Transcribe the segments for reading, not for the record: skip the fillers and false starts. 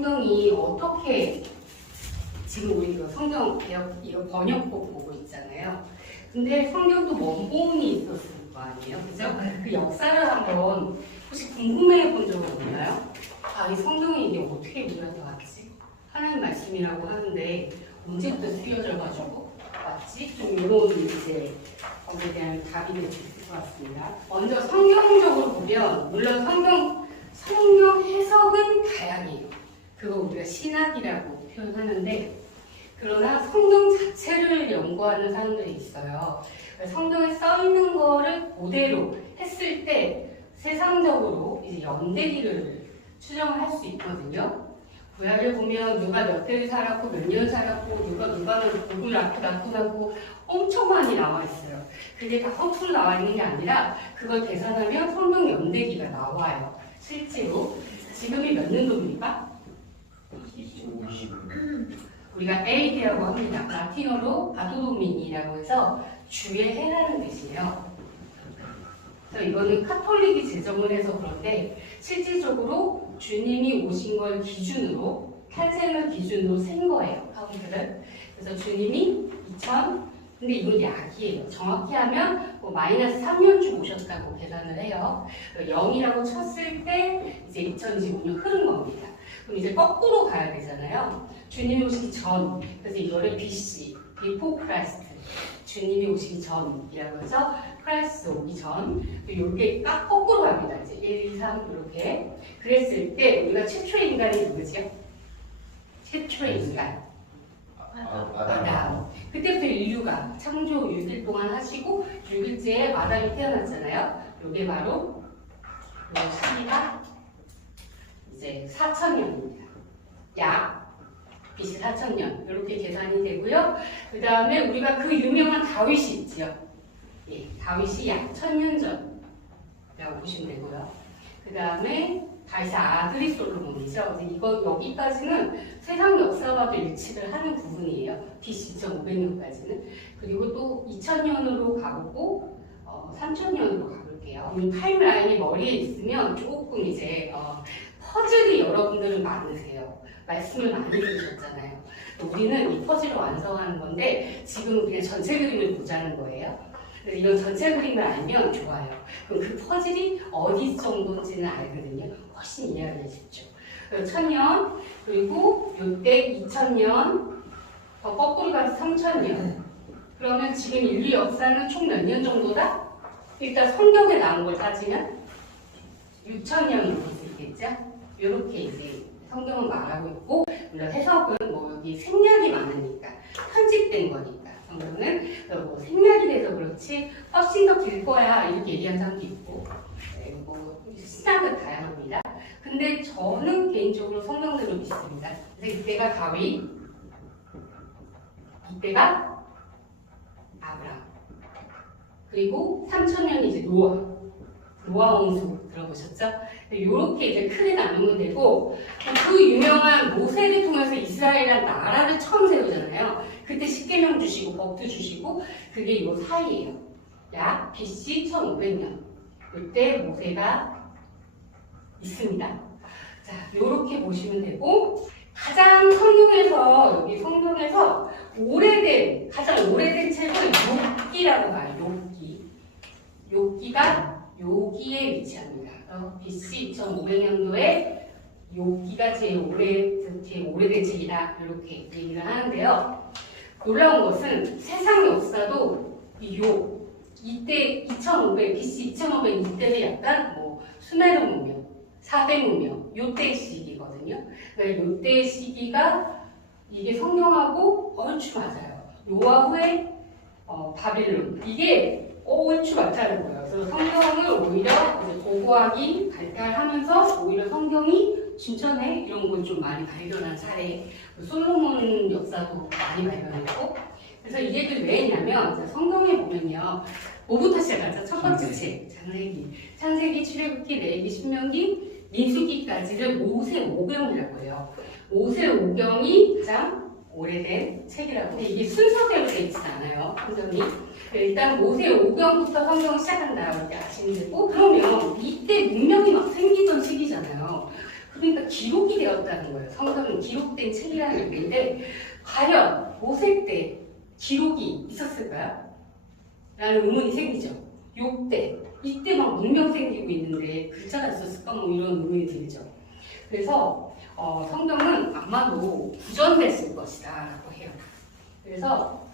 성경이 어떻게 지금 우리 이거 성경 개혁 이거 번역본 보고 있잖아요. 근데 성경도 원본이 있었을 거 아니에요, 그죠? 그 역사를 한번 혹시 궁금해 본 적은 없나요? 아, 이 성경이 이게 어떻게 우리한테 왔지? 하나님 말씀이라고 하는데 언제부터 쓰여져가지고 왔지? 좀 이런 이제 거기에 대한 답이 될 수 있을 것 같습니다. 먼저 성경적으로 보면 물론 성경 해석은 다양해요. 그거 우리가 신학이라고 표현하는데 그러나 성경 자체를 연구하는 사람들이 있어요. 성경에 써 있는 거를 그대로 했을 때 세상적으로 이제 연대기를 추정을 할 수 있거든요. 구약을 보면 누가 몇 대를 살았고 몇 년 살았고 누가는 누굴 낳고 엄청 많이 나와 있어요. 그게 다 허투루 나와 있는 게 아니라 그걸 계산하면 성경 연대기가 나와요. 실제로 지금이 몇 년도입니까? 25. 우리가 AD라고 합니다. 라틴어로 아도도미니라고 해서 주의 해라는 뜻이에요. 그래서 이거는 카톨릭이 제정을 해서 그런데 실질적으로 주님이 오신 걸 기준으로 탄생을 기준으로 센 거예요. 카운트를. 그래서 주님이 근데 이건 약이에요. 정확히 하면 뭐 마이너스 3년쯤 오셨다고 계산을 해요. 0이라고 쳤을 때 이제 2025년 흐른 겁니다. 그럼 이제 거꾸로 가야 되잖아요. 주님이 오시기 전. 그래서 이거를 BC, Before Christ. 주님이 오시기 전이라고 해서 크라이스트 오기 전. 이렇게 딱 거꾸로 갑니다. 이제 1, 2, 3 이렇게. 그랬을 때 우리가 최초의 인간이 누구죠? 최초의 인간. 아담. 그때부터 인류가 창조 6일 동안 하시고 6일째에 아담이 태어났잖아요. 이게 바로 이 시기가 이제 4,000년입니다. 약 BC 4,000년 이렇게 계산이 되고요. 그 다음에 우리가 그 유명한 다윗이 있죠. 예, 다윗이 약 1,000년 전이라고 보시면 되고요. 그 다음에 다윗의 아들이 솔로몬이죠. 이거 여기까지는 세상 역사와도 일치를 하는 부분이에요. BC 2,500년까지는. 그리고 또 2,000년으로 가보고 3,000년으로 가볼게요. 이 타임라인이 머리에 있으면 조금 이제 퍼즐이 여러분들은 많으세요. 말씀을 많이 들으셨잖아요. 우리는 이 퍼즐을 완성하는 건데 지금 그냥 전체 그림을 보자는 거예요. 이런 전체 그림을 알면 좋아요. 그럼 그 퍼즐이 어디 정도인지는 알거든요. 훨씬 이해하기 쉽죠. 1,000년, 그리고 이때 2,000년, 더 거꾸로 가서 3,000년. 그러면 지금 인류 역사는 총 몇 년 정도다? 일단 성경에 나온 걸 따지면 6,000년으로 볼 수 있겠죠? 이렇게 이제 성경은 말하고 있고, 물론 해석은 뭐 여기 생략이 많으니까, 편집된 거니까. 성경은 뭐 생략이 돼서 그렇지 훨씬 더 길 거야 이렇게 얘기하는 사람도 있고 뭐 신학은 다양합니다. 근데 저는 개인적으로 성경대로 믿습니다. 그래서 이때가 다윗, 이때가 아브라함, 그리고 3,000년이 이제 노아 홍수 들어보셨죠? 이렇게 이제 크게 나누면 되고 그 유명한 모세를 통해서 이스라엘이라는 나라를 처음 세우잖아요. 그때 십계명 주시고 법도 주시고 그게 이 사이예요. 약 BC 1,500년. 이때 모세가 있습니다. 자, 이렇게 보시면 되고 가장 여기 성경에서 가장 오래된 책은 욥기라고 봐요. 욥기가 여기에 위치합니다. BC 2,500년도에 욥기가 제일 오래된 책이다 이렇게 얘기를 하는데요. 놀라운 것은 세상 역사도 이때 2500, BC 2500 이때는 약간 뭐 수메르 문명, 사대 문명 요때 시기거든요. 그러니까 요때 시기가 이게 성경하고 얼추 맞아요. 노아후의 바빌론 이게 얼추 맞다는 거예요. 그래서 성경을 오히려 이제 고고학이 발달하면서 오히려 성경이 진짜네 이런 걸 좀 많이 발견한 사례. 솔로몬 역사도 많이 발견했고. 그래서 이 얘기를 왜 했냐면 성경에 보면요. 뭐부터 시작하죠? 첫 번째 책 창세기, 출애굽기, 레위기, 신명기, 민수기까지를 모세오경이라고 해요. 모세오경이 가장 오래된 책이라고. 근데 이게 순서대로 되어 있진 않아요. 성경이. 일단 모세오경부터 성경을 시작한다 이렇게 아시면 되고 그러면 이때 문명이 막 생기던 시기잖아요. 그러니까 기록이 되었다는 거예요. 성경은 기록된 책이라는 얘기인데 과연 모세 때 기록이 있었을까요? 라는 의문이 생기죠. 요때 이때 막 문명 생기고 있는데 글자가 있었을까 뭐 이런 의문이 들죠. 그래서 성경은 아마도 구전됐을 것이다 라고 해요. 그래서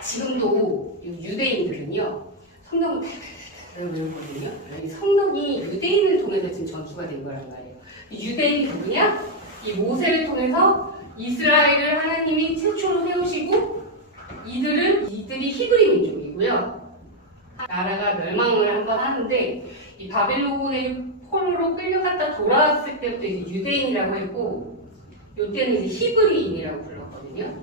지금도 유대인들은요 성경을 외우거든요. 이 성경이 유대인을 통해서 지금 전수가 된 거란 말이에요. 유대인이 누구냐? 이 모세를 통해서 이스라엘을 하나님이 최초로 세우시고 이들이 히브리 민족이고요. 나라가 멸망을 한번 하는데 이 바벨론의 포로로 끌려갔다 돌아왔을 때부터 이제 유대인이라고 했고 이때는 이제 히브리인이라고 불렀거든요.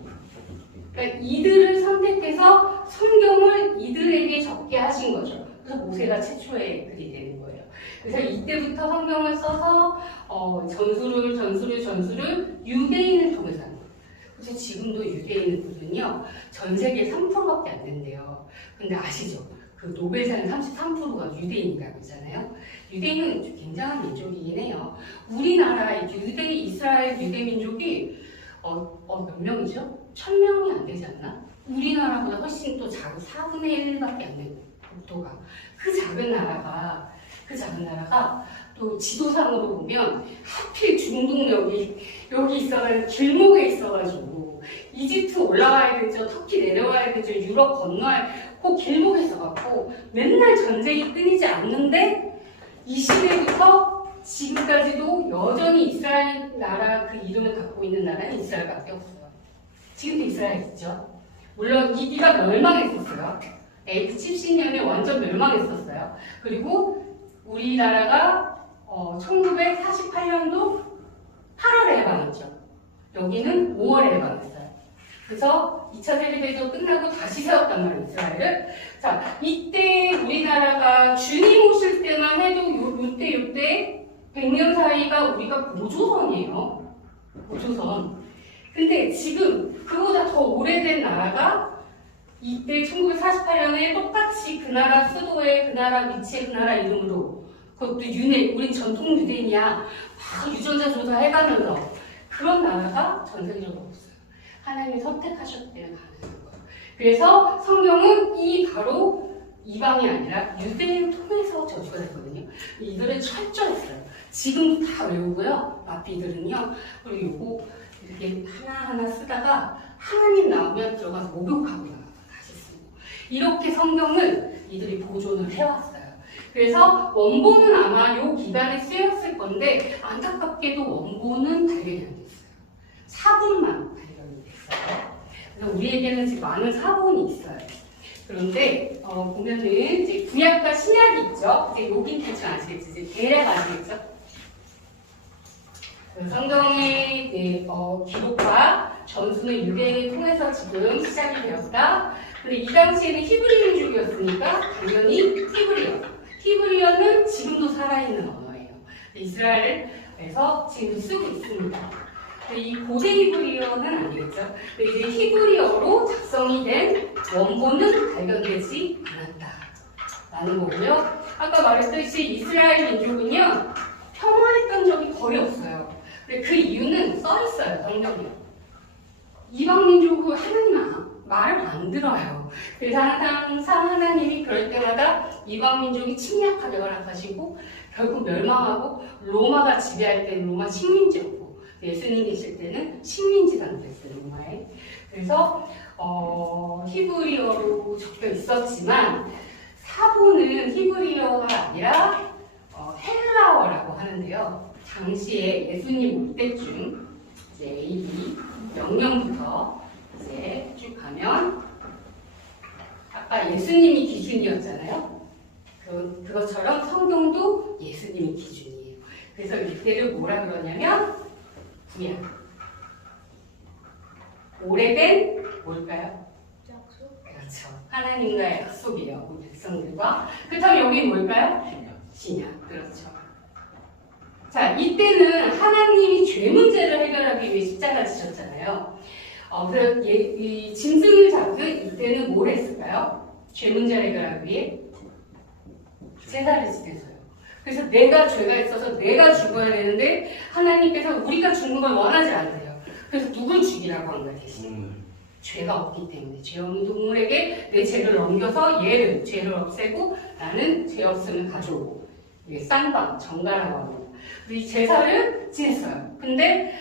그러니까 이들을 선택해서 성경을 이들에게 적게 하신 거죠. 그래서 모세가 최초의 글이 되는 거예요. 그래서 이때부터 성경을 써서 전수를 유대인을 통해서 하는 거예요. 그래서 지금도 유대인들은요 전 세계 3%밖에 안 된대요. 근데 아시죠? 그 노벨상 33%가 유대인이라고 있잖아요. 유대인은 굉장한 민족이긴 해요. 우리나라 이스라엘 유대 민족이 몇 명이죠? 1000명이 안 되지 않나? 우리나라보다 훨씬 또 작은 4분의 1밖에 안 되는 국토가. 그 작은 나라가 또 지도상으로 보면 하필 중동 여기 있어가지고 길목에 있어가지고 이집트 올라가야 되죠, 터키 내려가야 되죠, 유럽 건너야 그 길목에 있어갖고 맨날 전쟁이 끊이지 않는데 이 시대부터 지금까지도 여전히 이스라엘 나라 그 이름을 갖고 있는 나라는 이스라엘밖에 없어요. 지금도 이스라엘 있죠. 물론 이기가 멸망했었어요. AD 70년에 완전 멸망했었어요. 그리고 우리나라가 1948년도 8월에 해방했죠. 여기는 5월에 해방했어요. 그래서 2차 세계대전 끝나고 다시 세웠단 말이에요, 이스라엘을. 자, 이때 우리나라가 주님 오실 때만 해도 요때 100년 사이가 우리가 모조선이에요. 모조선. 근데 지금 그보다 더 오래된 나라가 이때 1948년에 똑같이 그 나라 수도에 그 나라 위치에 그 나라 이름으로 그것도 우린 전통 유대인이야 막 유전자 조사해가면서 그런 나라가 전 세계적으로 없어요. 하나님이 선택하셨대요. 가능한 거예요. 그래서 성경은 바로 이방이 아니라 유대인을 통해서 저주가 됐거든요. 이들은 철저했어요. 지금도 다 외우고요. 마피들은요. 그리고 요거 이렇게 하나하나 쓰다가 하나님 나오면 들어가서 목욕하고 나가서 다시 쓰고 이렇게 성경을 이들이 보존을 해왔어요. 그래서 원본은 아마 요 기간에 쓰였을 건데 안타깝게도 원본은 발견이 안 됐어요. 사본만 발견이 됐어요. 그래서 우리에게는 지금 많은 사본이 있어요. 그런데 보면은 이제 구약과 신약이 있죠. 이제 여긴 대충 아시겠죠? 이제 대략 아시겠죠? 성경의 기록과 전수는 유대인을 통해서 지금 시작이 되었다. 근데 이 당시에는 히브리 민족이었으니까 당연히 히브리어는 지금도 살아있는 언어예요. 이스라엘에서 지금도 쓰고 있습니다. 이 고대 히브리어는 아니겠죠. 이제 히브리어로 작성이 된 원본은 발견되지 않았다라는 거고요. 아까 말했듯이 이스라엘 민족은요 평화했던 적이 거의 없어요. 근데 그 이유는 써 있어요, 성경에. 이방 민족은 하나님 말을 안 들어요. 그래서 항상 하나님이 그럴 때마다 이방 민족이 침략하게 허락하시고 결국 멸망하고 로마가 지배할 때는 로마 식민지였고 예수님 계실 때는 식민지가 됐어요, 로마에. 그래서 히브리어로 적혀 있었지만 사본은 히브리어가 아니라 헬라어라고 하는데요. 당시에 예수님 올 때쯤 이제 AD 0년부터 이제 쭉 가면 아까 예수님이 기준이었잖아요. 그것처럼 성경도 예수님이 기준이에요. 그래서 이때를 뭐라 그러냐면 구약. 오래된 뭘까요? 약속. 그렇죠. 하나님과의 약속이에요. 우리 백성들과. 그렇다면 여기 뭘까요? 신약. 그렇죠. 자, 이때는 하나님이 죄 문제를 해결하기 위해 십자가 지셨잖아요. 그래서 이 짐승을 잡은 이때는 뭘 했을까요? 죄 문제를 해결하기 위해 제사를 지냈어요. 그래서 내가 죄가 있어서 내가 죽어야 되는데 하나님께서 우리가 죽는 걸 원하지 않으세요. 그래서 누굴 죽이라고 한 거예요, 대신. 죄가 없기 때문에 죄 없는 동물에게 내 죄를 넘겨서 얘를 죄를 없애고 나는 죄 없음을 가져오고 이게 쌍방 정가라고 합니다. 이 제사를 지냈어요. 근데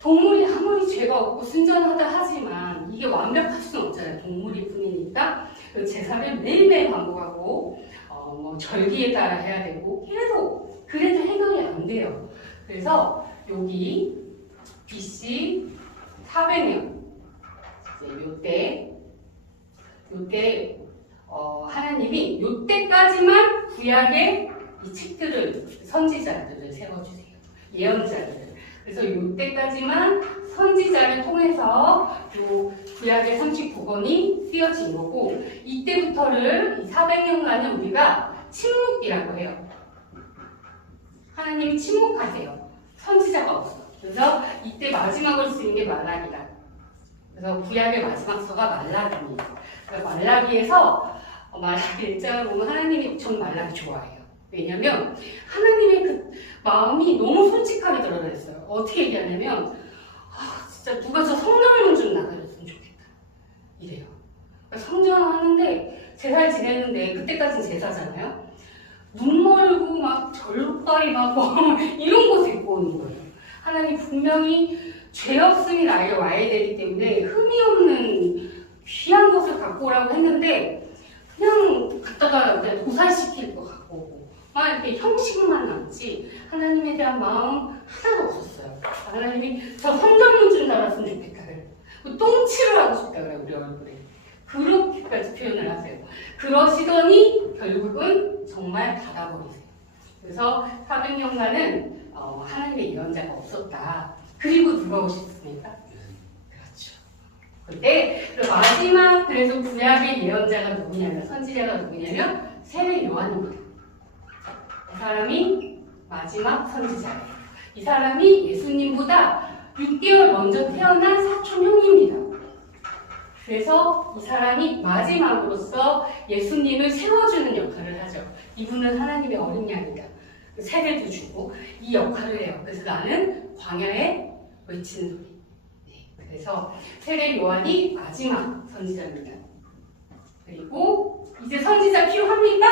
동물이 아무리 죄가 없고 순전하다 하지만 이게 완벽할 수는 없잖아요. 동물일 뿐이니까 그 제사를 매일매일 반복하고 뭐 절기에 따라 해야 되고 계속 그래도 해결이 안 돼요. 그래서 여기 BC 400년 요때 하나님이 요때까지만 구약의 이 책들을 선지자들을 세워주세요. 예언자들을. 그래서 요때까지만 선지자를 통해서 요 구약의 39권이 쓰여진 거고 이때부터를 이 400년간은 우리가 침묵이라고 해요. 하나님이 침묵하세요. 선지자가 없어. 그래서 이때 마지막으로 쓰인 게 말라기다. 그래서 구약의 마지막 서가 말라기입니다. 그러니까 말라기에서 말라기 1장을 보면 하나님이 전 말라기 좋아해요. 왜냐면 하나님의 그 마음이 너무 솔직하게 드러냈어요. 어떻게 얘기하냐면 진짜 누가 저 성전을 좀 나가줬으면 좋겠다. 이래요. 그러니까 성전을 하는데 제사를 지냈는데 그때까지는 제사잖아요. 눈 멀고 막 절발이 막 이런 곳에 입고 오는 거예요. 하나님 분명히 죄 없음이 나에게 와야 되기 때문에 흠이 없는 귀한 것을 갖고 오라고 했는데 그냥 갖다가 도살시킬 것 같고 오고 막 이렇게 형식만 남지 하나님에 대한 마음 하나도 없었어요. 하나님이 저 성전문 줄 알았으면 좋겠다 그래요. 똥칠을 하고 싶다 그래요. 우리 얼굴에. 그렇게까지 표현을 하세요. 그러시더니 결국은 정말 닫아버리세요. 그래서 400년간은 하나님의 예언자가 없었다. 그리고 누가 오셨습니까? 그렇죠. 근데 마지막 그래서 구약의 예언자가 누구냐면 선지자가 누구냐면 세례 요한입니다. 이 사람이 마지막 선지자예요. 이 사람이 예수님보다 6개월 먼저 태어난 사촌 형입니다. 그래서 이 사람이 마지막으로서 예수님을 세워주는 역할을 하죠. 이분은 하나님의 어린 양이다. 세례도 주고 이 역할을 해요. 그래서 나는 광야에 외치는 소리. 그래서 세례 요한이 마지막 선지자입니다. 그리고 이제 선지자 필요합니까?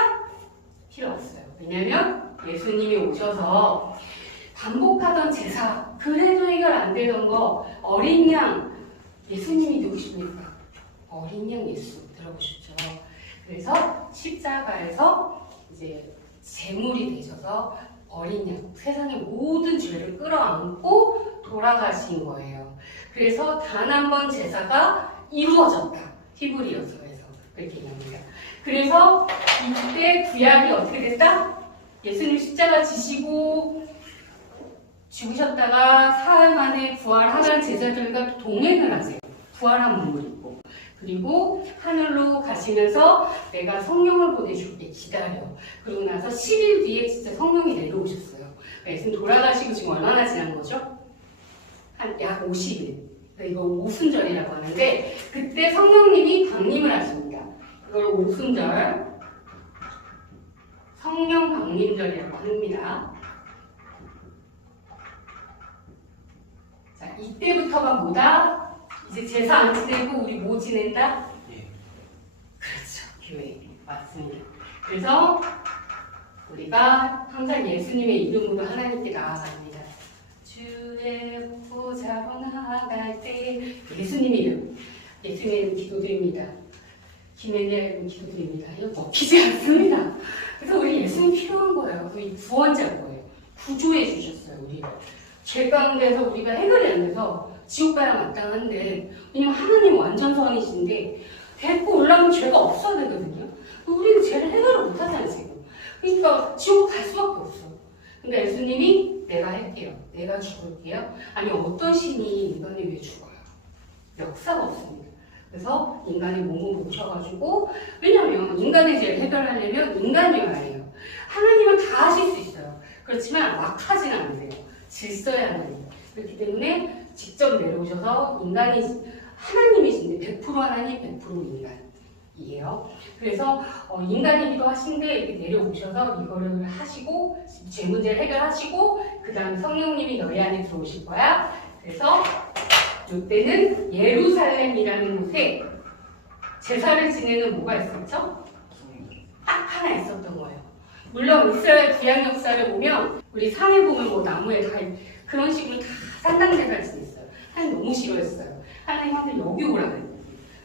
필요 없어요. 왜냐하면 예수님이 오셔서 반복하던 제사, 그래도 해결 안 되던 거 어린 양, 예수님이 누구십니까? 어린 양 예수 들어보셨죠? 그래서 십자가에서 이제 제물이 되셔서 어린 양, 세상의 모든 죄를 끌어안고 돌아가신 거예요. 그래서 단 한 번 제사가 이루어졌다. 히브리서에서 그렇게 얘기합니다. 그래서 이때 구약이 어떻게 됐다? 예수님 십자가 지시고 죽으셨다가 사흘 만에 부활하는 제자들과 동행을 하세요. 부활한 몸을 입고. 그리고 하늘로 가시면서 내가 성령을 보내줄게 기다려. 그러고 나서 10일 뒤에 진짜 성령이 내려오셨어요. 예수님 돌아가시고 지금 얼마나 지난 거죠? 한 약 50일. 이거 오순절이라고 하는데 그때 성령님이 강림을 하십니다. 이걸 오순절, 성령 강림절이라고 합니다. 자, 이때부터가 뭐다? 이제 제사 안 지내고 우리 뭐 지낸다? 그렇죠. 교회. 맞습니다. 그래서 우리가 항상 예수님의 이름으로 하나님께 나아갑니다. 주의 복부 잡아 나아갈 때 예수님의 이름, 예수님의 이름 기도드립니다. 김혜녀의 이름 기도드립니다. 이거 먹히지 않습니다. 그래서 우리 예수님 필요한 거예요. 우리 구원자인 거예요. 구조해 주셨어요. 우리를. 죄 가운데서 우리가 해결이 안 돼서 지옥 가야 마땅한데 왜냐면 하나님 완전 선이신데 데리고 올라오면 죄가 없어야 되거든요. 우리는 죄를 해결을 못하잖아요 지금. 그러니까 지옥 갈 수밖에 없어. 근데 예수님이 내가 할게요. 내가 죽을게요. 아니 어떤 신이 인간이 왜 죽어요? 역사가 없습니다. 그래서 인간의 몸을 모셔가지고 왜냐면 인간의 죄를 해결하려면 인간이어야 해요. 하나님은 다 하실 수 있어요. 그렇지만 막 하진 않으세요. 질서의 하나님. 그렇기 때문에 직접 내려오셔서 인간이 하나님이신데 100% 하나님, 100% 인간. 이에요. 그래서 인간이기도 하신데 이렇게 내려오셔서 이거를 하시고 제 문제를 해결하시고 그 다음에 성령님이 너희 안에 들어오실 거야. 그래서 이때는 예루살렘이라는 곳에 제사를 지내는 뭐가 있었죠? 딱 하나 있었던 거예요. 물론 이스라엘 구약 역사를 보면 우리 상해 보면 뭐 나무에 다 그런 식으로 다 산당제사를 지냈어요. 하나님 너무 싫어했어요. 하나님한테 여기 오라 그랬어요.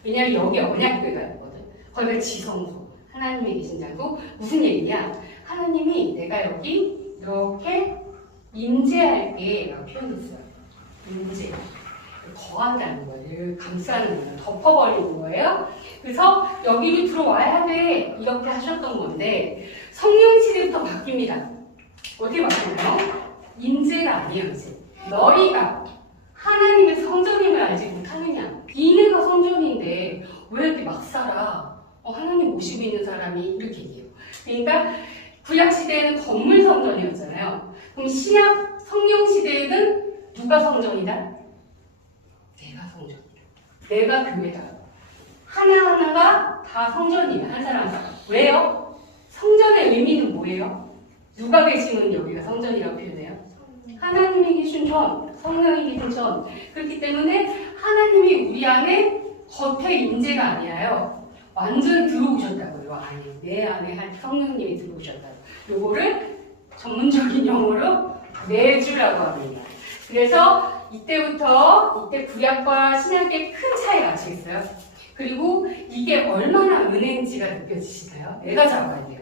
왜냐하면 여기 언약궤가 있거든. 거기가 지성소, 하나님이 계신 자고. 무슨 얘기냐? 하나님이 내가 여기 이렇게 임재할게 라고 표현했어요. 임재. 거한다는 거예요. 감싸는 거예요. 덮어버리는 거예요. 그래서 여기로 들어와야 돼. 이렇게 하셨던 건데 성령 시대부터 바뀝니다. 어떻게 바뀌나요? 임재가 아니에요. 이제 너희가 하나님의 성전임을 알지 못하느냐. 니네가 성전인데 왜 이렇게 막 살아? 하나님 모시고 있는 사람이 이렇게 얘기해요. 그러니까 구약 시대에는 건물 성전이었잖아요. 그럼 신약 성령 시대에는 누가 성전이다? 내가 성전이다. 내가 교회다. 하나하나가 다 성전이에요. 한 사람. 왜요? 성전의 의미는 뭐예요? 누가 계시는 여기가 성전이라고 표현해요? 하나님이 계신 전, 성령이 계신 전. 그렇기 때문에 하나님이 우리 안에 겉에 임재가 아니라요. 완전 들어오셨다고요. 안에. 내 안에 한 성령님이 들어오셨다고. 요거를 전문적인 용어로 내주라고 합니다. 그래서 이때부터 이때 구약과 신약의 큰 차이가 아시겠어요? 그리고 이게 얼마나 은혜인지가 느껴지시나요? 내가 잡아야 돼요.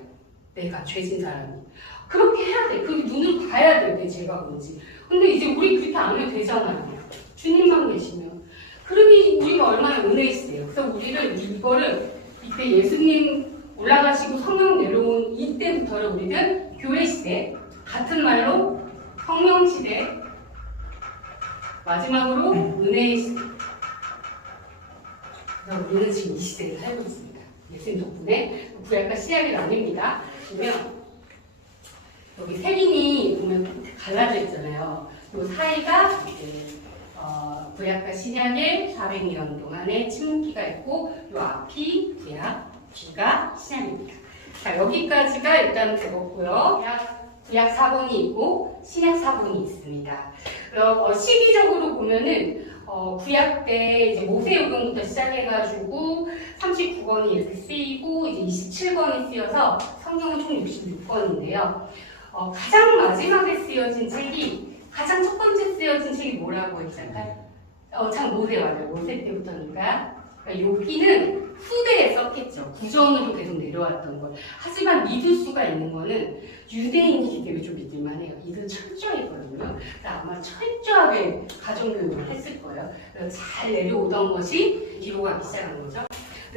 내가 죄진 사람이. 그렇게 해야 돼. 그 눈을 봐야 돼. 내 죄가 뭔지. 근데 이제 우리 그렇게 안 해도 되잖아요. 주님만 계시면. 그러니 우리가 얼마나 은혜이시대요. 그래서 우리를 이거를 이때 예수님 올라가시고 성령 내려온 이때부터를 우리는 교회 시대, 같은 말로 성령 시대, 마지막으로 은혜의 시대. 그래서 우리는 지금 이 시대를 살고 있습니다. 예수님 덕분에. 구약과 신약이 아닙니다. 보면 여기 세린이 보면 갈라져 있잖아요. 이 사이가 이제 구약과 신약의 400년 동안의 침묵기가 있고 이 앞이 구약, 뒤가 신약입니다. 자, 여기까지가 일단 되었고요. 구약 4권이 있고 신약 4권이 있습니다. 시기적으로 보면은 구약 때 이제 모세오경부터 시작해가지고 39권이 이렇게 쓰이고 이제 27권이 쓰여서 성경은 총 66권인데요. 가장 마지막에 쓰여진 책이 가장 첫 번째 쓰여진 책이 뭐라고 했잖아요. 참 모세 맞아요. 모세 때부터니까. 그러니까 여기는 후대에 썼겠죠. 구전으로 계속 내려왔던 걸. 하지만 믿을 수가 있는 거는 유대인이기 때문에 좀 믿을만해요. 이건 철저했거든요. 그래서 아마 철저하게 가정교육을 했을 거예요. 그래서 잘 내려오던 것이 뒤로 가기 시작한 거죠.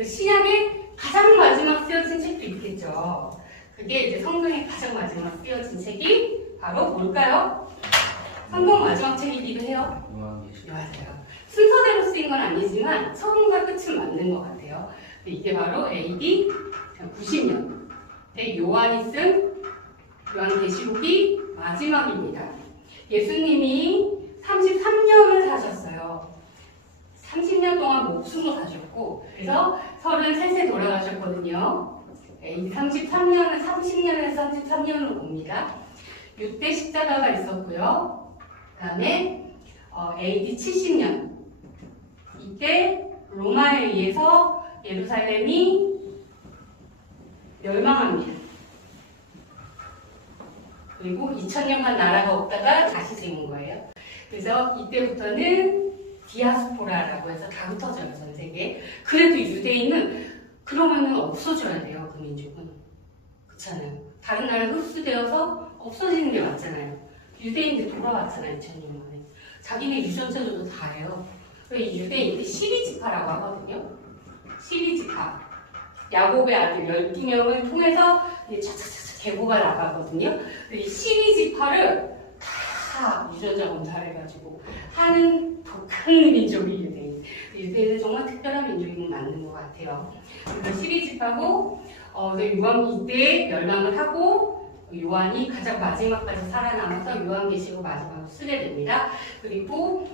신약의 가장 마지막 쓰여진 책도 있겠죠. 그게 이제 성경의 가장 마지막 쓰여진 책이 바로 뭘까요? 성경 마지막 책이기도 해요. 맞아요. 순서대로 쓰인 건 아니지만 처음과 끝은 맞는 것 같아요. 이게 바로 AD 90년 요한이 쓴 요한계시록이 마지막입니다. 예수님이 33년을 사셨어요. 30년 동안 목숨을 가셨고 그래서 33세 돌아가셨거든요. AD 33년을 30년에서 33년으로 봅니다. 6대 십자가가 있었고요. 그 다음에 AD 70년 이때 로마에 의해서 예루살렘이 멸망합니다. 그리고 2000년간 나라가 없다가 다시 세운 거예요. 그래서 이때부터는 디아스포라라고 해서 다 흩어져요, 전 세계에. 그래도 유대인은 그러면은 없어져야 돼요, 그 민족은. 그렇잖아요. 다른 나라에 흡수되어서 없어지는 게 맞잖아요. 유대인들 돌아왔잖아요, 2000년 만에. 자기네 유전자들도 다 해요. 유대인들 12지파라고 하거든요. 12지파. 야곱의 아들 12명을 통해서 차차차차 계보가 나가거든요. 이 12지파를 다 유전자 검사를 해가지고 하는 독한 민족이 유대인. 유대인은 정말 특별한 민족인 건 맞는 것 같아요. 그래서 12지파고, 유황 이때 멸망을 하고, 요한이 가장 마지막까지 살아남아서 요한계시록 마지막으로 쓰게 됩니다. 그리고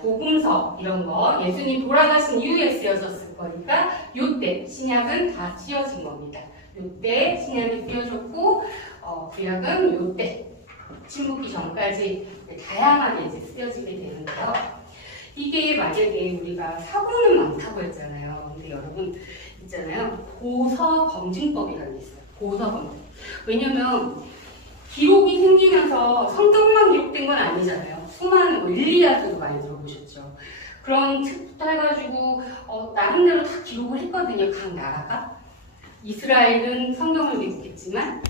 복음서 이런 거 예수님 돌아가신 이후에 쓰여졌을 거니까 요때 신약은 다 씌워진 겁니다. 요때 신약이 씌워졌고 구약은 요때 침묵기 전까지 다양하게 이제 쓰여지게 되는데요. 이게 만약에 우리가 사고는 많다고 했잖아요. 근데 여러분 있잖아요. 보서 검증법이라는 게 있어요. 보서 검증. 왜냐면 기록이 생기면서 성경만 기록된 건 아니잖아요. 수많은 일리아드도 많이 들어보셨죠. 그런 책부터 해가지고 나름대로 다 기록을 했거든요. 각 나라가. 이스라엘은 성경을 기록했지만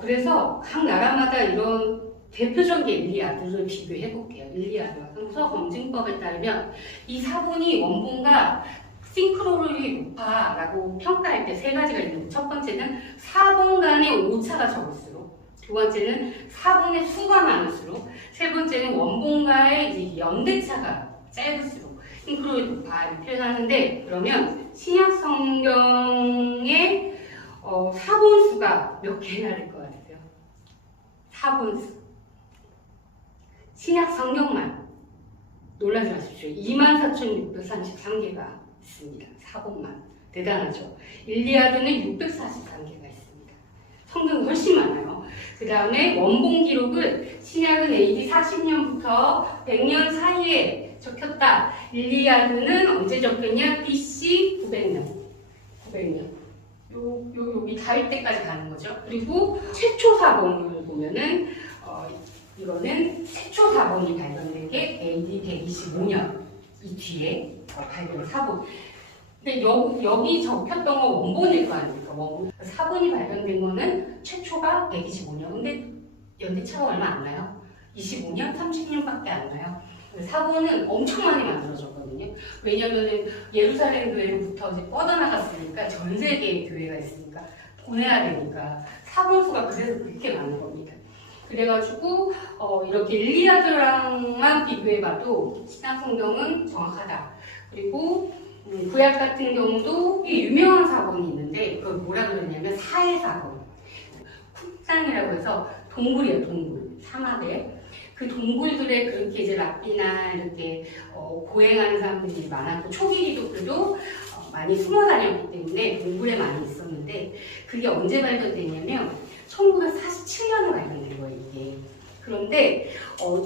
그래서 각 나라마다 이런 대표적인 일리아드를 비교해 볼게요. 일리아드와 성서 검증법에 따르면 이 사본이 원본과 싱크로율이 높아라고 평가할 때 세 가지가 있는데 첫 번째는 사본 간의 오차가 적을수록, 두 번째는 사본의 수가 많을수록, 세 번째는 원본과의 이제 연대차가 짧을수록 싱크로율이 높아 이렇게 표현하는데, 그러면 신약 성경의 사본 수가 몇 개나 될 것 같으세요? 사본 수. 신약 성경만 놀라지 마십시오. 24,633개가 있습니다. 사본만. 대단하죠. 일리아드는 643개가 있습니다. 성경이 훨씬 많아요. 그 다음에 원본 기록은 신약은 AD 40년부터 100년 사이에 적혔다. 일리아드는 언제 적혔냐? BC 900년. 900년. 여기 다윗 때까지 가는 거죠. 그리고 최초 사본을 보면은 이거는 최초 사본이 발견된 게 AD 125년 이 뒤에 발견 사본. 근데 여기 적혔던 건 원본일 거 아닙니까? 원본. 사본이 발견된 거는 최초가 125년. 근데 연대차가 얼마 안 나요. 25년, 30년밖에 안 나요. 사본은 엄청 많이 만들어졌거든요. 왜냐면은 예루살렘 교회로부터 이제 뻗어나갔으니까 전 세계의 교회가 있으니까 보내야 되니까 사본수가 그래서 그렇게 많은 겁니다. 그래가지고 이렇게 일리아드랑만 비교해봐도 신약 성경은 정확하다. 그리고 구약 같은 경우도 유명한 사본이 있는데 그걸 뭐라 그러냐면 사해 사본. 쿡산이라고 해서 동굴이에요. 동굴. 사막에. 그 동굴들에 그렇게 이제 랍비나 이렇게 고행하는 사람들이 많았고 초기 기독교도 많이 숨어 다녔기 때문에 동굴에 많이 있었는데 그게 언제 발견됐냐면 1947년에 발견된 거예요, 이게. 그런데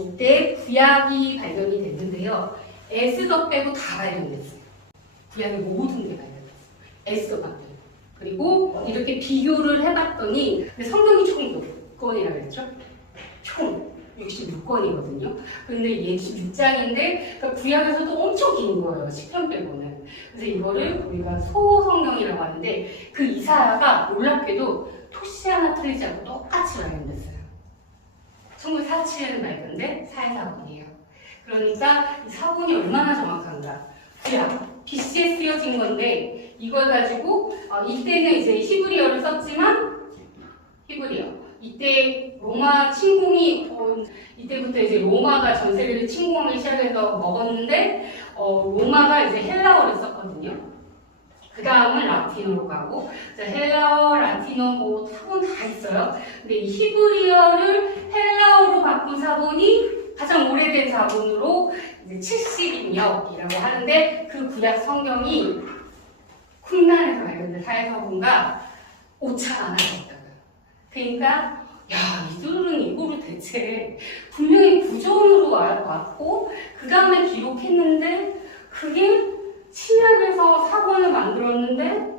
이때 구약이 발견이 됐는데요. 에스더 빼고 다 발견됐어요. 구약의 모든 게 발견됐어요. 에스더만 빼고. 그리고 이렇게 비교를 해봤더니 성경이 총 몇 권이라고 했죠? 총 66권이거든요. 근데 얘 16장인데 그러니까 구약에서도 엄청 긴 거예요. 시편 빼고는. 그래서 이거를 우리가 소성경이라고 하는데 그 이사야가 놀랍게도 토시 하나 틀리지 않고 똑같이 발견됐어요. 1947년에 발견된 사해사본이에요. 그러니까 이 사본이 얼마나 정확한가. 구약, BC에 쓰여진 건데 이걸 가지고 이때는 이제 히브리어를 썼지만 히브리어. 이때 로마 침공이 이때부터 이제 로마가 전 세계를 침공을 시작해서 먹었는데 로마가 이제 헬라어를 썼거든요. 그 다음은 라틴어로 가고 헬라어, 라틴어 뭐 사본 다 있어요. 근데 이 히브리어를 헬라어로 바꾼 사본이 가장 오래된 사본으로 이제 70인역이라고 하는데 그 구약 성경이 쿰란에서 발견된 사해사본과 오차가 안 하셨다고요. 그러니까 이들은 이거를 대체 분명히 구전으로 왔고 그 다음에 기록했는데 그게 신약에서 사본을 만들었는데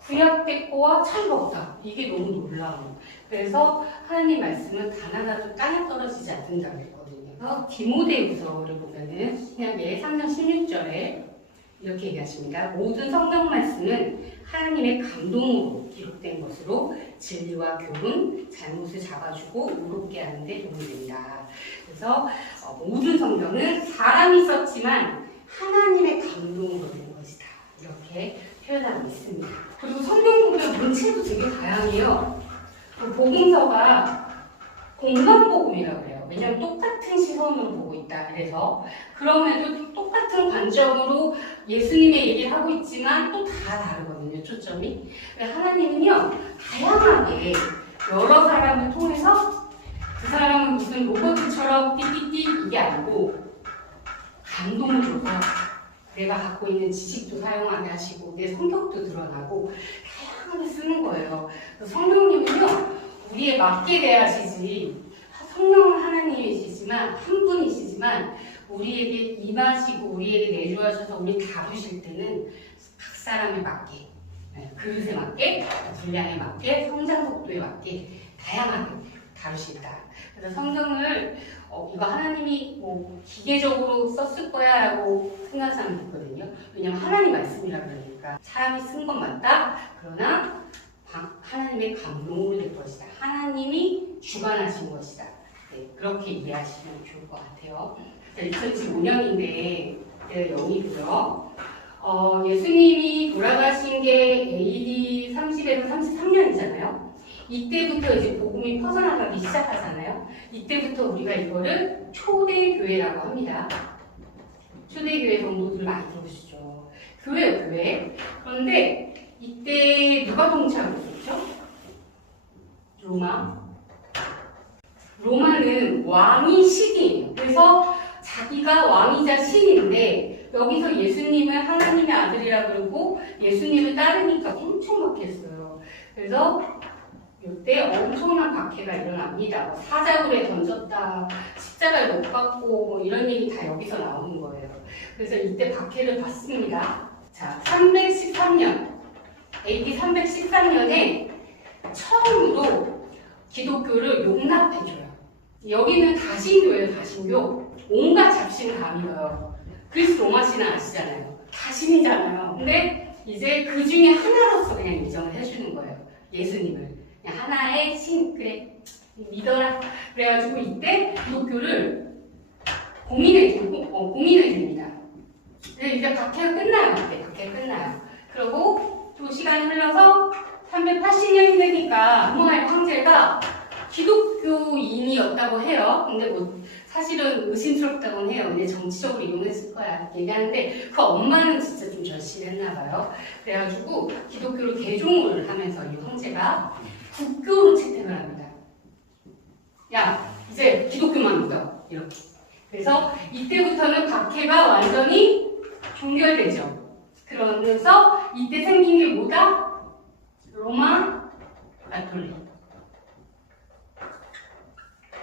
구약 때 거와 차이가 없다. 이게 너무 놀라워요. 그래서 하나님 말씀은 단 하나도 땅에 떨어지지 않는다고 했거든요. 그래서 디모데후서를 보면은 신약의 3장 16절에 이렇게 얘기하십니다. 모든 성경 말씀은 하나님의 감동으로 기록된 것으로 진리와 교훈, 잘못을 잡아주고 의롭게 하는 데 도움이 된다. 그래서 모든 성경은 사람이 썼지만 하나님의 감동으로 된 것이다. 이렇게 표현하고 있습니다. 그리고 성경 보면 문체도 되게 다양해요. 복음서가 공간복음이라고 해요. 왜냐하면 똑같은 시선으로 보고 있다. 그래서 그럼에도 똑같은 관점으로 예수님의 얘기를 하고 있지만 또 다 다르거든요. 초점이. 하나님은요 다양하게 여러 사람을 통해서 그 사람은 무슨 로봇처럼 띠띠띠 이게 아니고 감동을 줘서 내가 갖고 있는 지식도 사용하게 하시고 내 성격도 드러나고 다양하게 쓰는 거예요. 그래서 성령님은요 우리에 맞게 대하시지 성령은 하나님이시지만 한 분이시지만 우리에게 임하시고 우리에게 내주하셔서 우리 다루실 때는 각 사람에 맞게 그릇에 맞게 분량에 맞게 성장 속도에 맞게 다양하게 다루신다. 그래서 성경을 이거 하나님이 뭐 기계적으로 썼을 거야 라고 생각하는 사람이 있거든요. 왜냐면 하나님 말씀이라 그러니까 사람이 쓴 건 맞다. 그러나 하나님의 감동을 낼 것이다. 하나님이 주관하신 것이다. 네, 그렇게 이해하시면 좋을 것 같아요. 2015년인데 영이고요. 예수님이 돌아가신 게 AD 30에서 33년이잖아요. 이때부터 이제 복음이 퍼져나가기 시작하잖아요. 이때부터 우리가 이거를 초대교회라고 합니다. 초대교회 성도들 많이 들으시죠. 교회요, 교회. 그런데 이때 누가 통치하고 있었죠? 로마는 왕이 신이에요. 그래서 자기가 왕이자 신인데 여기서 예수님을 하나님의 아들이라 그러고 예수님을 따르니까 엄청 박했어요. 그래서 이때 엄청난 박해가 일어납니다. 뭐 사자굴에 던졌다, 십자가에 못 박고 뭐 이런 얘기 다 여기서 나오는 거예요. 그래서 이때 박해를 받습니다. 자, 313년, AD 313년에 처음으로 기독교를 용납해줘요. 여기는 다신교예요, 다신교. 온갖 잡신 다 믿어요. 그리스 로마 신은 아시잖아요. 다신이잖아요. 근데 이제 그 중에 하나로서 그냥 인정을 해주는 거예요. 예수님을. 그냥 하나의 신, 그래, 믿어라. 그래가지고 이때 기독교를 공인해줍니다. 그래서 이제 박해가 끝나요. 네, 박해가 끝나요. 그리고 또 시간이 흘러서 380년이 되니까 로마의 황제가 기독교인이었다고 해요. 근데 뭐 사실은 의심스럽다고는 해요. 근데 정치적으로 이용했을 거야 얘기하는데 그 엄마는 진짜 좀 절실했나 봐요. 그래가지고 기독교를 개종을 하면서 이 황제가 국교로 채택을 합니다. 야, 이제 기독교만 믿어. 이렇게. 그래서 이때부터는 박해가 완전히 종결되죠. 그러면서 이때 생긴 게 뭐다? 로마 가톨릭.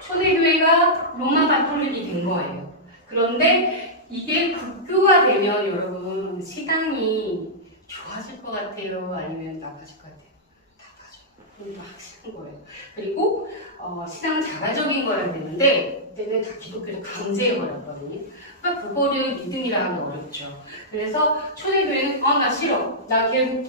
초대교회가 로마 가톨릭이 된 거예요. 그런데 이게 국교가 되면 여러분 시당이 좋아질 것 같아요? 아니면 나빠질 것 같아요? 나빠져요. 이거 확실한 거예요. 그리고 시당은 자발적인 거라 그랬는데 이때는 다 기독교를 강제해버렸거든요. 그러니까 그거를 믿음이라 하기 어렵죠. 그래서 초대교회는 나 싫어. 나 그냥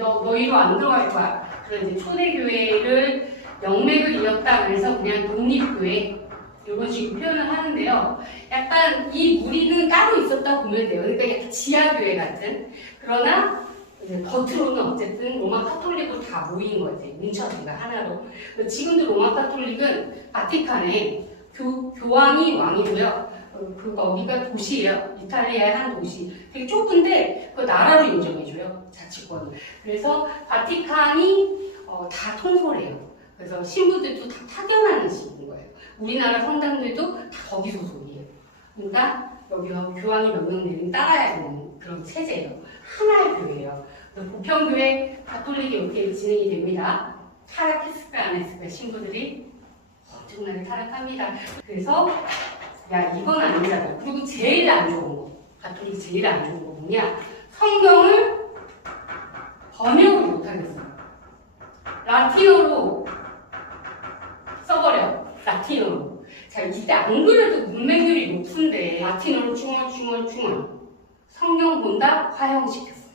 너희로 안 들어갈 거야. 그래서 이제 초대교회를 영맥을 이었다 그래서 그냥 독립교회 이런 식으로 표현을 하는데요. 약간 이 무리는 따로 있었다 보면 돼요. 그러니까 약간 지하교회 같은. 그러나 이제 겉으로는 어쨌든 로마 카톨릭으로 다 모인 거지. 뭉쳐진다 하나로. 지금도 로마 카톨릭은 바티칸에 교황이 왕이고요. 거기가 도시예요. 이탈리아의 한 도시. 되게 좁은데 그 나라로 인정해줘요. 자치권을. 그래서 바티칸이 다 통솔해요. 그래서 신부들도 다 파견하는 식인 거예요. 우리나라 성당들도 다 거기 소속이에요. 그러니까 여기가 교황이 명령 내리면 따라야 되는 그런 체제예요. 하나의 교회예요. 보편교회 가톨릭이 이렇게 진행이 됩니다. 타락했을까 안 했을까 신부들이 엄청나게 타락합니다. 그래서 야 이건 아니잖아. 그리고 제일 안 좋은 거 가톨릭이 제일 안 좋은 거 뭐냐? 성경을 번역을 못하겠어요. 라틴어로 써버려. 라틴어로. 자, 이때 안 그래도 문맹률이 높은데 라틴어로 충얼 성경 본다 화형시켰어요.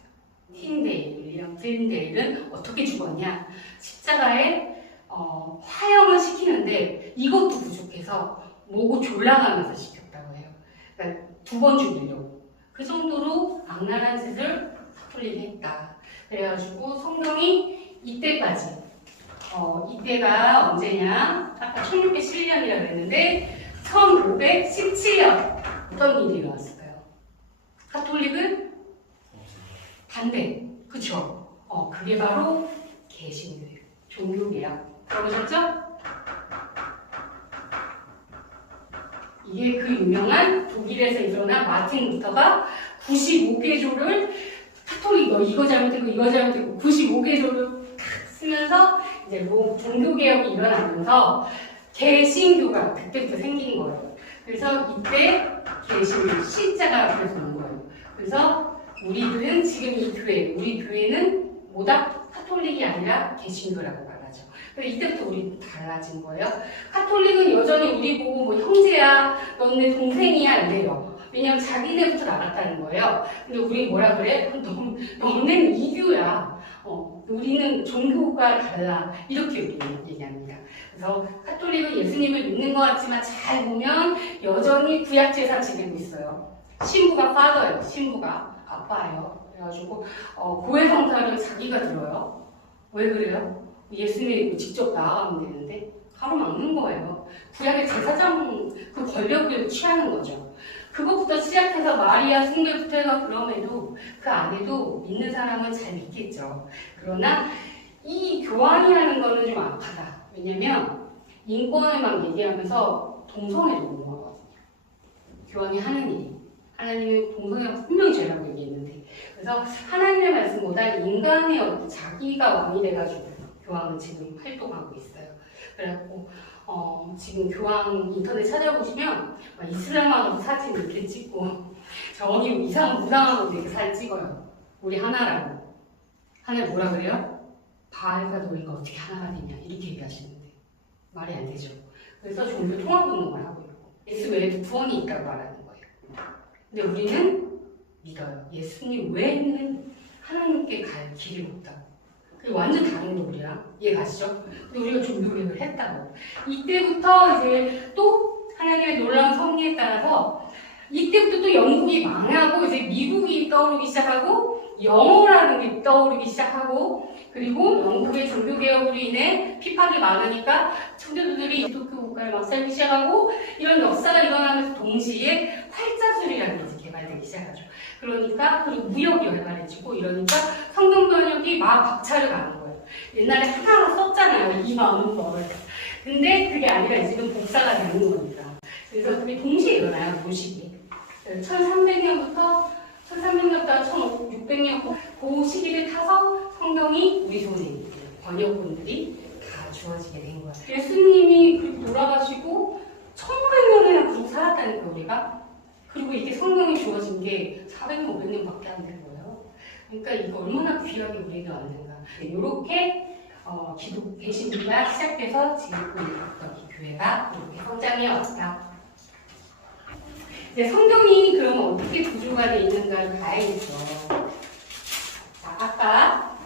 틴데일, 틴데일은 어떻게 죽었냐? 십자가에 화형을 시키는데 이것도 부족해서 모고 졸라가면서 시켰다고 해요. 그러니까 2번 죽이려고. 그 정도로 악랄한 짓을 가톨릭이 했다. 그래가지고 성경이 이때까지 이때가 언제냐? 아까 1611년이라고 그랬는데 1517년 어떤 일이 일어났을까요? 가톨릭은 반대. 그쵸? 그게 바로 개신교예요. 종교개혁. 들어보셨죠? 이게 그 유명한 독일에서 일어난 마틴 루터가 95개조를 카톨릭 이거 잘못했고 이거 잘못했고 95개조를 쓰면서 이제 종교개혁이 일어나면서 개신교가 그때부터 생긴 거예요. 그래서 이때 개신교 C자가 그래서 온 거예요. 그래서 우리들은 지금 이 교회, 우리 교회는 뭐다? 카톨릭이 아니라 개신교라고 말하죠. 그래서 이때부터 우리 달라진 거예요. 카톨릭은 여전히 우리 보고 뭐 형제야, 넌 내 동생이야 이래요. 왜냐면 자기네부터 나갔다는 거예요. 근데 우리 뭐라 그래? 너는 이교야. 우리는 종교가 달라. 이렇게 우리는 얘기합니다. 그래서 카톨릭은 예수님을 믿는 것 같지만 잘 보면 여전히 구약제사 지내고 있어요. 신부가 파더예요. 신부가 아빠예요. 그래가지고 고해성사를 자기가 들어요. 왜 그래요? 예수님이 직접 나아가면 되는데 가로막는 거예요. 구약의 제사장 그 권력을 취하는 거죠. 그것부터 시작해서 마리아 숭배부터 해서 그럼에도 그 안에도 믿는 사람은 잘 믿겠죠. 그러나 이 교환이 하는 거는 좀 악하다. 왜냐면 인권을 막 얘기하면서 동성애를 보는 거거든요. 교환이 하는 일이. 하나님은 동성애가 분명히 죄라고 얘기했는데 그래서 하나님의 말씀보다 인간의 자기가 왕이 돼가지고 교황은 지금 활동하고 있어요. 그래갖고 지금 교황 인터넷 찾아보시면 이슬람하고 사진 이렇게 찍고 저기 이상한 무당하고 이렇게 사진 찍어요. 우리 하나라고. 하나 뭐라 그래요? 바알과 너희가 어떻게 하나가 되냐 이렇게 얘기하시는데 말이 안 되죠. 그래서 종교 통합운동을 하고 있고 예수 외에도 구원이 있다고 말하는 거예요. 근데 우리는 믿어요. 예수님 외에는 하나님께 갈 길이 없다고. 그게 완전 다른 노래야. 이해 가시죠? 근데 우리가 종교개혁을 했다고. 이때부터 이제 또 하나님의 놀라운 섭리에 따라서 이때부터 또 영국이 망하고 이제 미국이 떠오르기 시작하고 영어라는 게 떠오르기 시작하고 그리고 영국의 종교개혁으로 인해 핍박이 많으니까 청교도들이 기독교 국가를 막 살기 시작하고 이런 역사가 일어나면서 동시에 활자술이라는 게 개발되기 시작하죠. 그러니까 그리고 무역이 개발해지고 이러니까 성경 번역이 막 박차를 가는 거예요. 옛날에 하나하나 썼잖아요. 2만 번. 근데 그게 아니라 지금 복사가 되는 거니까. 그래서 그게 동시에 일어나요. 도식이. 1300년부터 1600년 그 시기를 타서 성경이 우리 손에 있는 번역본들이 다 주어지게 된 거예요. 예수님이 그렇게 돌아가시고 1500년이나 그러고 살았다니까 우리가. 그리고 이게 성경이 주어진 게 400년, 500년밖에 안 된 거예요. 그러니까 이거 얼마나 귀하게 우리에게 왔는가. 이렇게 기독 개신교가 시작돼서 지금 있던 이 교회가 이렇게 성장해 왔다. 이제 성경이 그러면 어떻게 구조가 되어 있는가를 봐야겠죠. 자, 아까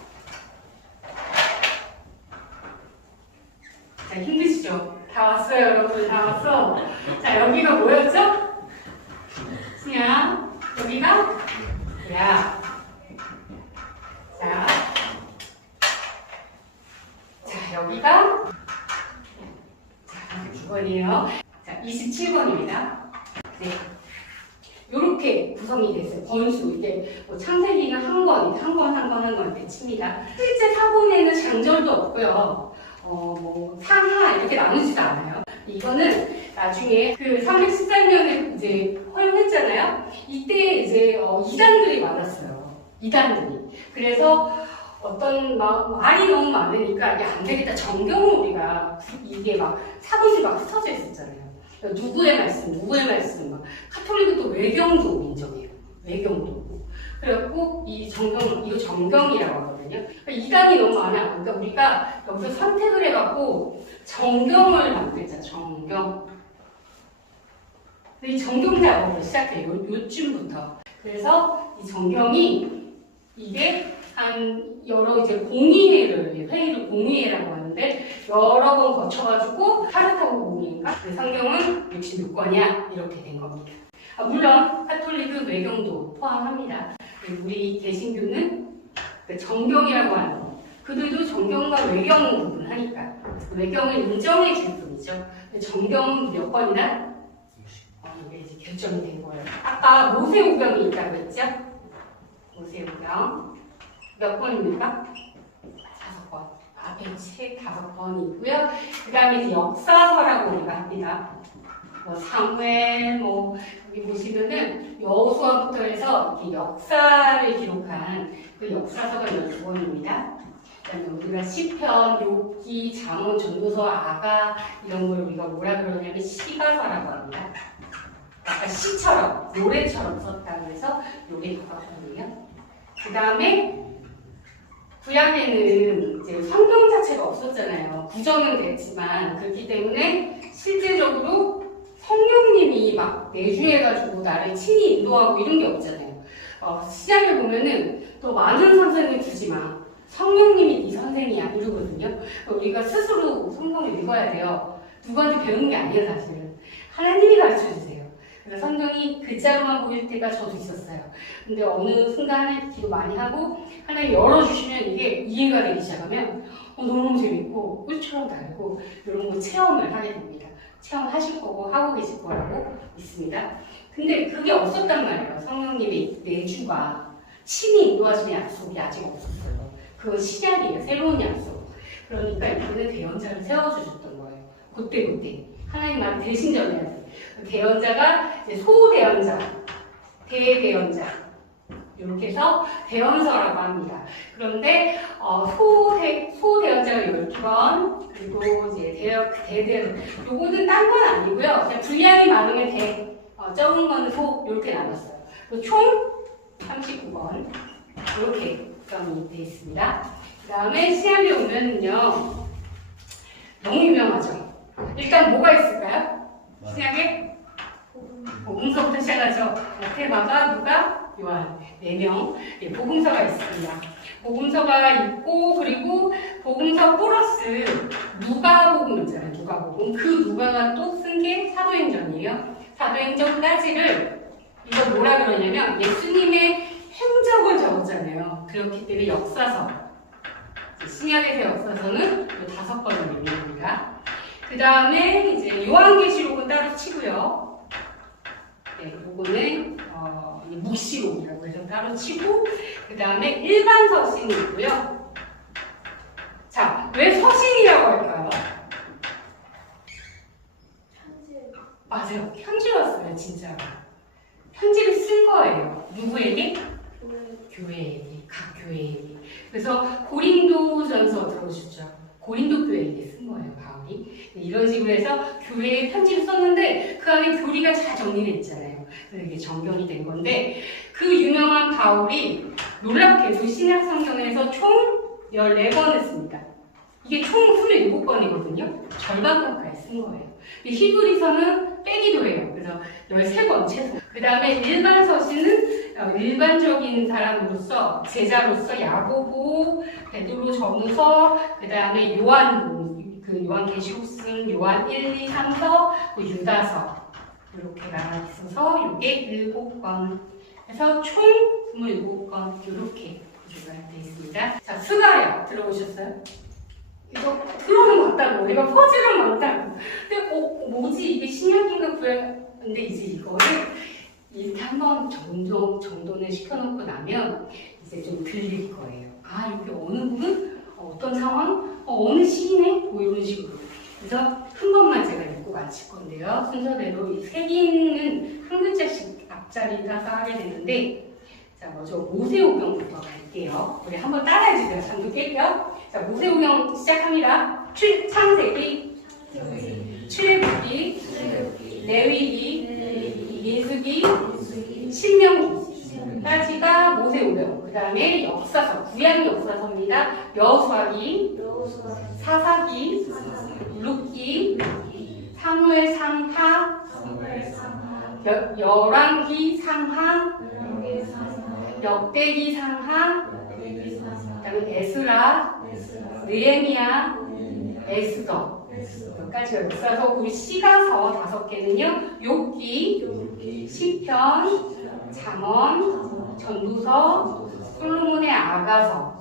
자, 힘드시죠? 다 왔어요, 여러분. 다 왔어. 자, 여기가 뭐였죠? 그냥 여기가 야. 자, 여기가 자, 9번이에요. 자, 27번입니다. 네. 이렇게 구성이 됐어요. 번수. 이게 뭐 창세기는 한 권 이렇게 칩니다. 실제 사본에는 장절도 없고요. 뭐 상하 이렇게 나누지도 않아요. 이거는 나중에 그 314년에 이제 허용했잖아요. 이때 이제 이단들이 많았어요. 이단들이. 그래서 어떤 말이 너무 많으니까 이게 안 되겠다. 정경을 우리가 이게 막 사본이 막 흩어져 있었잖아요. 누구의 말씀, 막 카톨릭은 또 외경도 인정해요. 외경도. 그래갖고 이 정경, 이거 정경이라고 하거든요. 그러니까 이단이 너무 많아. 그러니까 우리가 여기서 선택을 해갖고 정경을 만들자. 정경. 근데 이 정경 작업을 시작해요. 요쯤부터. 그래서 이 정경이 이게 한 여러 이제 회의를 공의회라고 하는데 여러 번 거쳐가지고 카르타고 공의인가? 성경은 66권이야 이렇게 된 겁니다. 물론 카톨릭은 외경도 포함합니다. 우리 개신교는 정경이라고 하는 거. 그들도 정경과 외경을 구분하니까 외경을 인정해 줄 뿐이죠. 정경은 몇 권이나? 이게 이제 결정이 된 거예요. 아까 모세오경이 있다고 했죠? 모세오경 몇 권입니까? 5권. 앞에 책 5권이고요. 그 다음에 이제 역사서라고 우리가 합니다. 뭐 사무엘, 뭐 여기 보시면은 여호수아부터 해서 이렇게 역사를 기록한 그 역사서가 12권입니다. 그다음에 우리가 시편, 욥기, 잠언, 전도서, 아가 이런 걸 우리가 뭐라 그러냐면 시가서라고 합니다. 약간 시처럼 노래처럼 썼다고 해서 요게 가깝거든요. 그 다음에 구약에는 이제 성경 자체가 없었잖아요. 구정은 됐지만 그렇기 때문에 실제적으로 성령님이 막 내주해가지고 나를 친히 인도하고 이런 게 없잖아요. 시작을 보면은 또 많은 선생님 두지 마. 성령님이 네 선생이야 이러거든요. 우리가 스스로 성경을 읽어야 돼요. 누구한테 배우는 게 아니에요 사실은. 하나님이 가르쳐주세요. 그래서 성경이 글자로만 보일 때가 저도 있었어요. 근데 어느 순간 하나님 기도 많이 하고 하나님 열어주시면 이게 이해가 되기 시작하면 너무 재밌고 꿀처럼 달고 이런 거 체험을 하게 됩니다. 체험하실 거고 하고 계실 거라고 믿습니다. 근데 그게 없었단 말이에요. 성령님의 내주가 친히 인도하시는 약속이 아직 없었어요. 그건 신약이에요. 새로운 약속. 그러니까 이번에 대언자를 세워주셨던 거예요. 그때 하나님 말 대신 전해야 돼. 대언자가 이제 소대언자, 대대언자 이렇게 해서 대언서라고 합니다. 그런데 소대언자가 12번 그리고 이제 대대언자 요거는 딴 건 아니고요. 그냥 분량이 많으면 적은 거는 소 이렇게 나눴어요. 총 39번 이렇게 구성이 되어 있습니다. 그 다음에 신약에 오면은요 너무 유명하죠. 일단 뭐가 있을까요? 신약에 복음서부터 시작하죠. 마태마가 누가 요한 4명 복음서가 있습니다. 복음서가 있고 그리고 복음서 플러스 누가복음 있잖아요. 누가복음 그 누가가 또 쓴 게 사도행전이에요. 사도행전까지를 이거 뭐라 그러냐면 예수님의 행적을 적었잖아요. 그렇기 때문에 역사서 신약에서 역사서는 5권을 의미합니다. 그 다음에 이제 요한계시록은 따로 치고요. 네, 요거는 묵시록이라고 해서 따로 치고 그 다음에 일반 서신이 있고요. 자, 왜 서신이라고 할까요? 맞아요. 편지였어요, 진짜로. 편지를 쓴 거예요. 누구에게? 교회에게, 각 교회에게. 그래서 고린도전서 들어오셨죠? 고린도 교회에게 쓴 거예요, 바울이. 이런 식으로 해서 교회에 편지를 썼는데 그 안에 교리가 잘 정리되어 있잖아요. 그래서 이게 정경이 된 건데 그 유명한 바울이 놀랍게도 신약 성경에서 총 14번을 씁니다. 이게 총 27번이거든요. 절반 가까이 쓴 거예요. 히브리서는 빼기도 해요. 그래서 13번 최소. 그 다음에 일반 서신은 일반적인 사람으로서 제자로서 야고보, 베드로 전후서, 그 다음에 요한계시록 쓴 요한 1, 2, 3서, 유다서 이렇게 나와 있어서 이게 7권. 그래서 총 27권 이렇게 구조가 되어 있습니다. 자, 스가랴 들어보셨어요? 이거 들어는 왔다고 우리가 퍼즐은 왔다고. 근데 뭐지 이게 신약인가 구약? 근데 이제 이거를 이렇게 한번 정돈을 시켜놓고 나면 이제 좀 들릴 거예요. 아 여기 어느 부분 어떤 상황 어느 시이네 뭐 이런 식으로. 그래서 한 번만 제가 읽고 마칠 건데요. 순서대로 이 색인은 한 글자씩 앞자리 따서 하게 되는데 자 먼저 모세오경부터 갈게요. 우리 한번 따라해주세요. 잠도 깰게요. 자, 모세오경 시작합니다. 창세기, 출애굽기, 레위기, 민수기, 신명기까지가 모세오경. 그 다음에 역사서, 구약 역사서입니다. 여호수아기, 사사기, 룻기, 사무엘 상하, 열왕기 상하, 역대기 상하, 그다음에 에스라, 느헤미야, 에스더 여기까지 역사서. 우리 시가서 5개는요. 욥기, 시편, 잠언, 전도서, 솔로몬의 아가서.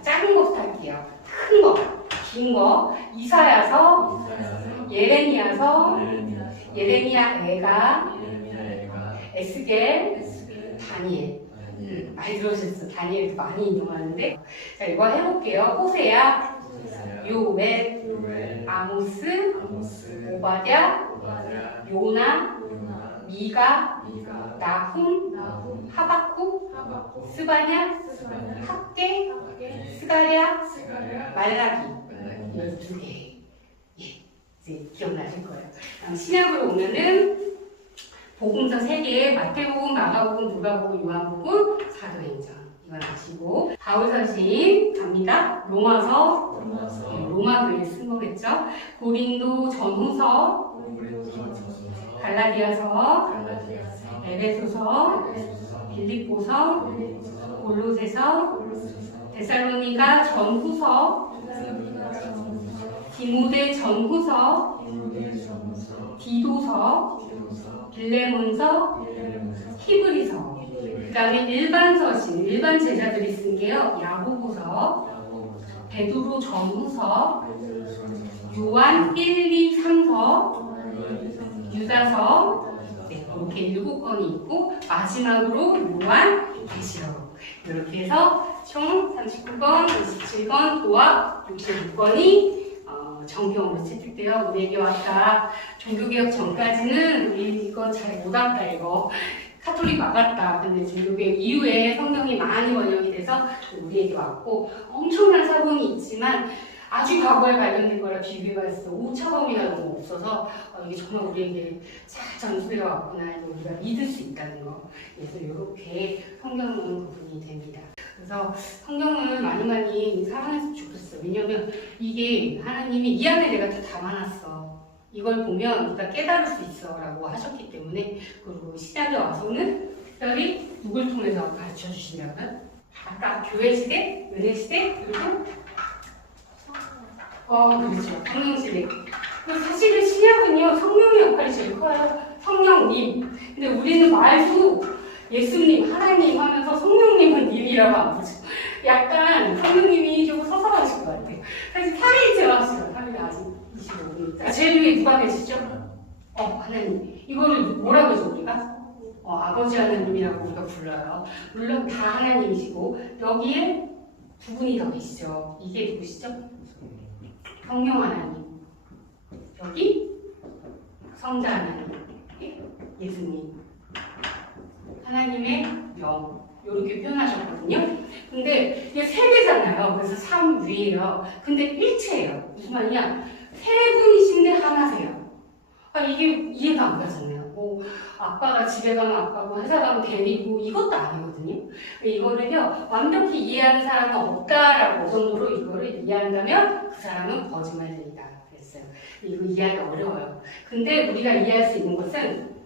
작은 거부터 할게요. 큰 거, 긴 거, 이사야서, 예레미야서, 예레미야 애가, 에스겔, 다니엘. 많이 들어오셨어요. 다니엘도 많이 인용하는데. 자, 이거 해볼게요. 호세야, 요엘, 요엘, 아모스, 아모스, 오바댜, 오바댜, 요나, 요나, 미가, 미가, 나훔, 나훔, 하박국, 하박국, 스바냐, 스바냐, 학계, 학계, 스가랴, 스가랴, 말라기. 말라기. 12개. 예, 이제 기억나실 거예요. 다음 신약으로 오면은 복음서 3개, 마태복음, 마가복음, 누가복음, 요한복음, 사도행전. 이거 아시고 바울 서신 갑니다. 로마서, 로마서, 로마 교회 쓴 거겠죠. 고린도 전후서, 고린도전서, 갈라디아서, 갈라디아서, 에베소서, 에베소서, 빌립보서, 빌립보서, 골로새서, 골로새서, 데살로니가 전후서, 데살로니가 전서, 디모데 전후서, 디모데 전서, 디도서, 디도서, 빌레몬서, 빌레몬서, 히브리서. 그 다음에 일반 서신, 일반 제자들이 쓴 게요. 야고보서, 야고보서, 베드로 전후서, 베드로전서, 요한 1, 2, 3서, 요한 유다서, 네, 이렇게 7권이 있고 마지막으로 요한 계시록. 이렇게 해서 총 39권, 27권, 도합 66권이 정경으로 채택되어 우리에게 왔다. 종교개혁 전까지는 우리 이거 잘 못 왔다 이거. 카톨릭 막았다. 근데 종교개혁 이후에 성경이 많이 번역이 돼서 우리에게 왔고 엄청난 사본이 있지만 아주 과거에 발견된 거라 비교해봤을 때 오차범위가 너무 없어서 이게 정말 우리에게 잘 전수되어 왔구나 이거 우리가 믿을 수 있다는 거. 그래서 이렇게 성경은 구분이 됩니다. 그래서 성경을 많이 사랑했으면 좋겠어요. 왜냐면 이게 하나님이 이 안에 내가 다 담아놨어. 이걸 보면 우리가 깨달을 수 있어 라고 하셨기 때문에 그리고 시작에 와서는 특별히 누굴 통해서 가르쳐 주신다면 아까 교회 시대, 은혜 시대, 그리고 그렇죠. 성령 시대. 사실은 신약은요 성령의 역할이 제일 커요. 성령님. 근데 우리는 말도 예수님, 하나님 하면서 성령님은 님이라고 안 보죠. 약간 성령님이 좀 서서하실 것 같아요. 사실 3일째 왔어요. 3일 아직 25분. 제일 위에 누가 계시죠? 하나님. 이거를 뭐라고 해서 우리가? 아버지 하나님이라고 우리가 불러요. 물론 다 하나님이시고 여기에 두 분이 더 계시죠. 이게 누구시죠? 성령 하나님. 여기 성자 하나님. 예수님. 하나님의 영. 이렇게 표현하셨거든요. 근데 이게 세 개잖아요. 그래서 3 위에요. 근데 일체예요. 무슨 말이냐? 세 분이신데 하나세요. 이게 이해가 안 가잖아요. 아빠가 집에 가면 아빠고 회사 가면 대리고 이것도 아니거든요. 이거를요 완벽히 이해하는 사람은 없다라고 정도로 이거를 이해한다면 그 사람은 거짓말쟁이다 그랬어요. 이거 이해하기 어려워요. 근데 우리가 이해할 수 있는 것은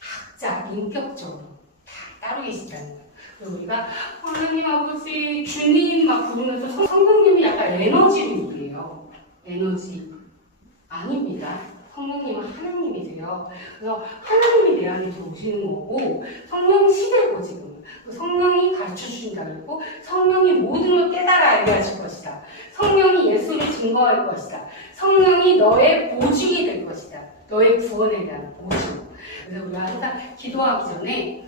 각자 인격적으로 다 따로 계시다는 거예요. 그리고 우리가 하나님 아버지 주님 막 부르면서 성령님이 약간 에너지물이에요. 에너지 아닙니다. 성령님은 하나님이세요. 그래서 하나님이 내 안에 들어오시는 거고 성령 시대고 지금 성령이 가르쳐 주신다 그랬고 성령이 모든 걸 깨달아 알게 하실 것이다. 성령이 예수를 증거할 것이다. 성령이 너의 보증이 될 것이다. 너의 구원에 대한 보증. 그래서 우리가 항상 기도하기 전에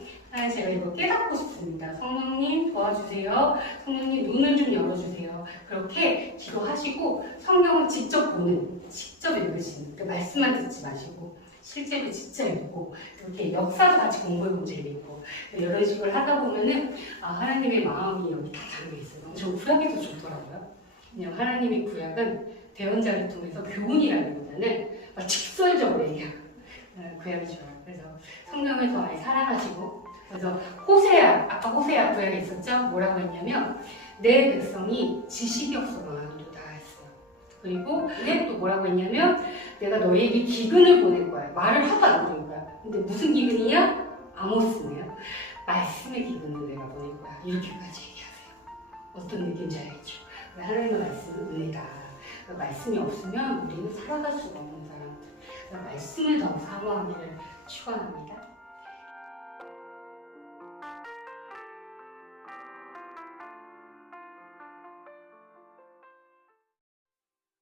제가 이거 깨닫고 싶습니다. 성령님 도와주세요. 성령님 눈을 좀 열어주세요. 그렇게 기도하시고 성경을 직접 보는, 직접 읽으시는 그 말씀만 듣지 마시고 실제로 진짜 읽고 이렇게 역사도 같이 공부해보면 재미있고 이런 식으로 하다 보면은 하나님의 마음이 여기 다 담겨있어요. 저 구약이 더 좋더라고요. 그냥 하나님의 구약은 대언자를 통해서 교훈이라기보다는 직설적으로 얘기해요. 구약이 좋아요. 그래서 성령을 더 많이 사랑하시고 그래서 호세아, 아까 호세아 구약에 있었죠? 뭐라고 했냐면 내 백성이 지식이 없어 망하도다 했어요. 그리고 또 뭐라고 했냐면 내가 너에게 기근을 보낼 거야. 말을 하도 안 들은 거야. 근데 무슨 기근이야? 아모스네요. 말씀의 기근을 내가 보낼 거야. 이렇게까지 얘기하세요. 어떤 느낌인지 알겠죠? 하나님의 말씀은 은혜다. 말씀이 없으면 우리는 살아갈 수가 없는 사람들. 말씀을 더 사모하기를 축원합니다.